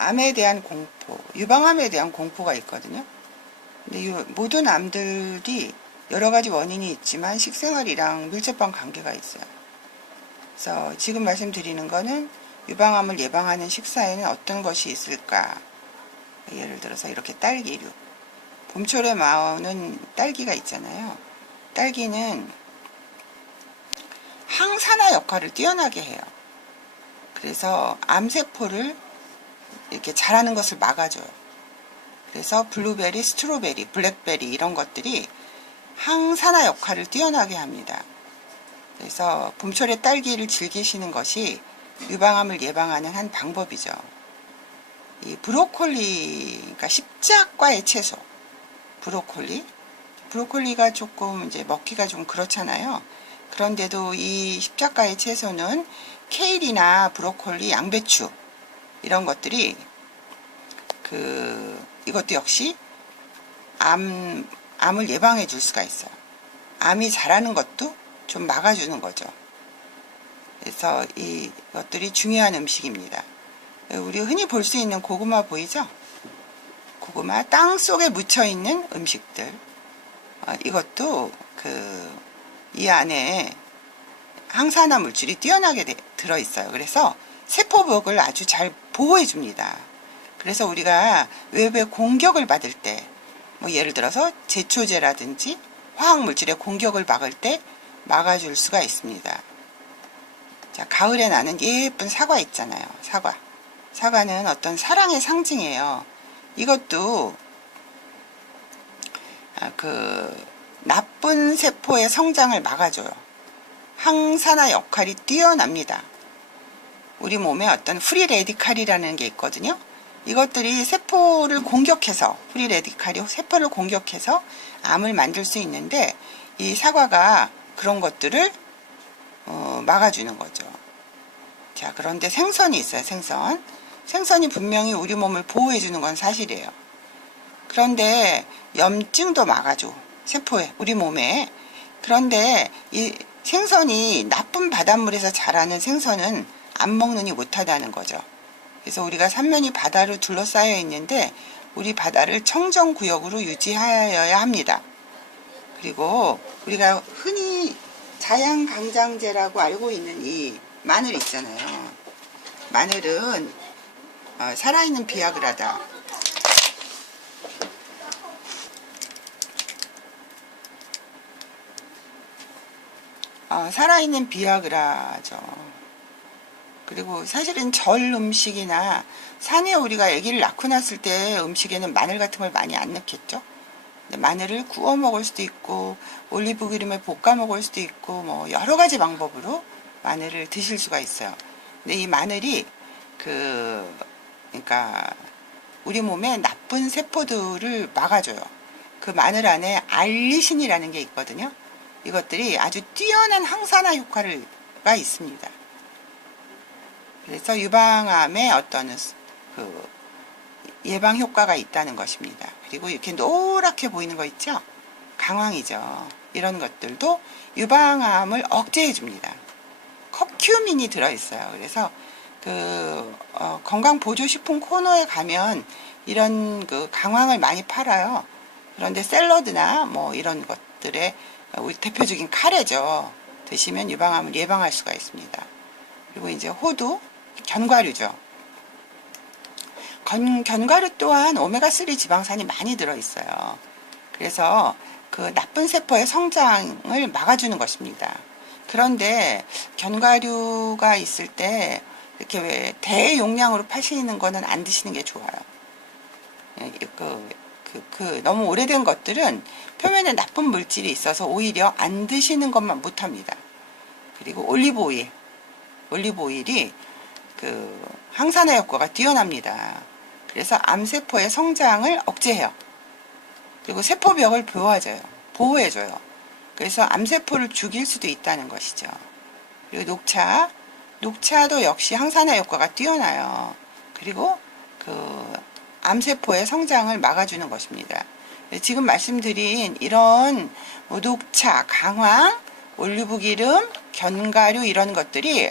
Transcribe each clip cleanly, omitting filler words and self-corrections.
암에 대한 공포, 유방암에 대한 공포가 있거든요. 근데 모든 암들이 여러 가지 원인이 있지만 식생활이랑 밀접한 관계가 있어요. 그래서 지금 말씀드리는 거는 유방암을 예방하는 식사에는 어떤 것이 있을까? 예를 들어서 이렇게 딸기류. 봄철에 나오는 딸기가 있잖아요. 딸기는 항산화 역할을 뛰어나게 해요. 그래서 암세포를 이렇게 자라는 것을 막아줘요. 그래서 블루베리, 스트로베리, 블랙베리 이런 것들이 항산화 역할을 뛰어나게 합니다. 그래서 봄철에 딸기를 즐기시는 것이 유방암을 예방하는 한 방법이죠. 이 브로콜리, 그러니까 십자과의 채소, 브로콜리가 조금 이제 먹기가 좀 그렇잖아요. 그런데도 이 십자가의 채소는 케일이나 브로콜리, 양배추 이런 것들이 이것도 역시 암을 예방해 줄 수가 있어요. 암이 자라는 것도 좀 막아주는 거죠. 그래서 이것들이 중요한 음식입니다. 우리 흔히 볼 수 있는 고구마 보이죠? 고구마, 땅 속에 묻혀 있는 음식들. 이것도 이 안에 항산화 물질이 뛰어나게 들어있어요. 그래서 세포벽을 아주 잘 보호해 줍니다. 그래서 우리가 외부의 공격을 받을 때, 뭐 예를 들어서 제초제라든지 화학물질의 공격을 막을 때 막아줄 수가 있습니다. 자, 가을에 나는 예쁜 사과 있잖아요. 사과는 어떤 사랑의 상징이에요. 이것도 나쁜 세포의 성장을 막아줘요. 항산화 역할이 뛰어납니다. 우리 몸에 어떤 프리 레디칼이라는 게 있거든요. 이것들이 세포를 공격해서, 프리 레디칼이 세포를 공격해서 암을 만들 수 있는데, 이 사과가 그런 것들을 막아주는 거죠. 자, 그런데 생선이 있어요. 생선이 분명히 우리 몸을 보호해주는 건 사실이에요. 그런데 염증도 막아줘. 세포에, 우리 몸에. 그런데 이 생선이 나쁜 바닷물에서 자라는 생선은 안 먹느니 못하다는 거죠. 그래서 우리가 삼면이 바다로 둘러싸여 있는데 우리 바다를 청정구역으로 유지하여야 합니다. 그리고 우리가 흔히 자양강장제라고 알고 있는 이 마늘 있잖아요. 마늘은 살아있는 비아그라다. 살아있는 비아그라죠. 그리고 사실은 절 음식이나 산에 우리가 아기를 낳고 났을 때 음식에는 마늘 같은 걸 많이 안 넣겠죠. 마늘을 구워 먹을 수도 있고 올리브 기름에 볶아 먹을 수도 있고 뭐 여러 가지 방법으로 마늘을 드실 수가 있어요. 근데 이 마늘이 그러니까 우리 몸에 나쁜 세포들을 막아줘요. 그 마늘 안에 알리신이라는 게 있거든요. 이것들이 아주 뛰어난 항산화 효과가 있습니다. 그래서 유방암에 어떤 예방 효과가 있다는 것입니다. 그리고 이렇게 노랗게 보이는 거 있죠? 강황이죠. 이런 것들도 유방암을 억제해 줍니다. 커큐민이 들어있어요. 그래서 건강보조식품 코너에 가면 이런 강황을 많이 팔아요. 그런데 샐러드나 뭐 이런 것들에 우리 대표적인 카레죠. 드시면 유방암을 예방할 수가 있습니다. 그리고 이제 호두, 견과류죠. 견과류 또한 오메가3 지방산이 많이 들어있어요. 그래서 그 나쁜 세포의 성장을 막아주는 것입니다. 그런데 견과류가 있을 때 이렇게 왜 대용량으로 파시는 거는 안 드시는 게 좋아요. 너무 오래된 것들은 표면에 나쁜 물질이 있어서 오히려 안 드시는 것만 못합니다. 그리고 올리브오일이 항산화 효과가 뛰어납니다. 그래서 암세포의 성장을 억제해요. 그리고 세포벽을 보호해줘요. 그래서 암세포를 죽일 수도 있다는 것이죠. 그리고 녹차도 역시 항산화 효과가 뛰어나요. 그리고 암세포의 성장을 막아주는 것입니다. 지금 말씀드린 이런 녹차, 강황, 올리브기름, 견과류 이런 것들이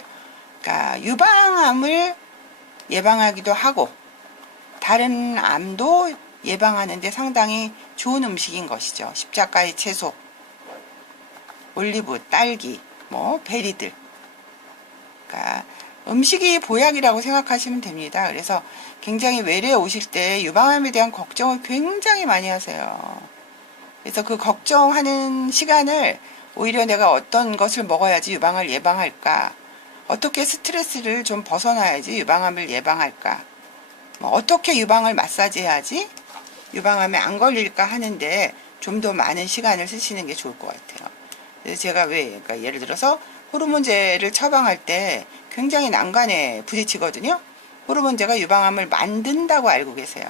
그러니까 유방암을 예방하기도 하고 다른 암도 예방하는데 상당히 좋은 음식인 것이죠. 십자가의 채소, 올리브, 딸기, 뭐 베리들. 그러니까 음식이 보약이라고 생각하시면 됩니다. 그래서 굉장히 외래에 오실 때 유방암에 대한 걱정을 굉장히 많이 하세요. 그래서 그 걱정하는 시간을 오히려 내가 어떤 것을 먹어야지 유방을 예방할까? 어떻게 스트레스를 좀 벗어나야지 유방암을 예방할까? 뭐 어떻게 유방을 마사지해야지 유방암에 안 걸릴까 하는데 좀 더 많은 시간을 쓰시는 게 좋을 것 같아요. 그래서 제가 그러니까 예를 들어서 호르몬제를 처방할 때 굉장히 난관에 부딪히거든요. 호르몬제가 유방암을 만든다고 알고 계세요.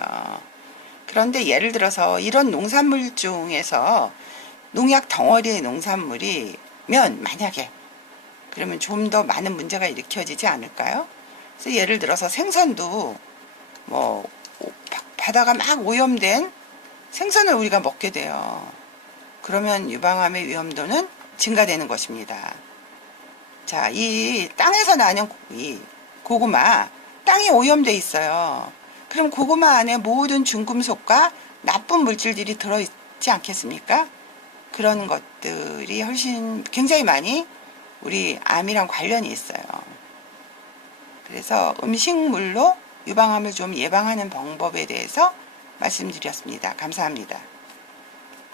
그런데 예를 들어서 이런 농산물 중에서 농약 덩어리의 농산물이면 만약에 그러면 좀 더 많은 문제가 일으켜지지 않을까요? 그래서 예를 들어서 생선도 뭐 바다가 막 오염된 생선을 우리가 먹게 돼요. 그러면 유방암의 위험도는 증가되는 것입니다. 자, 이 땅에서 나는 이 고구마, 땅이 오염돼 있어요. 그럼 고구마 안에 모든 중금속과 나쁜 물질들이 들어있지 않겠습니까? 그런 것들이 훨씬 굉장히 많이 우리 암이랑 관련이 있어요. 그래서 음식물로 유방암을 좀 예방하는 방법에 대해서 말씀드렸습니다. 감사합니다.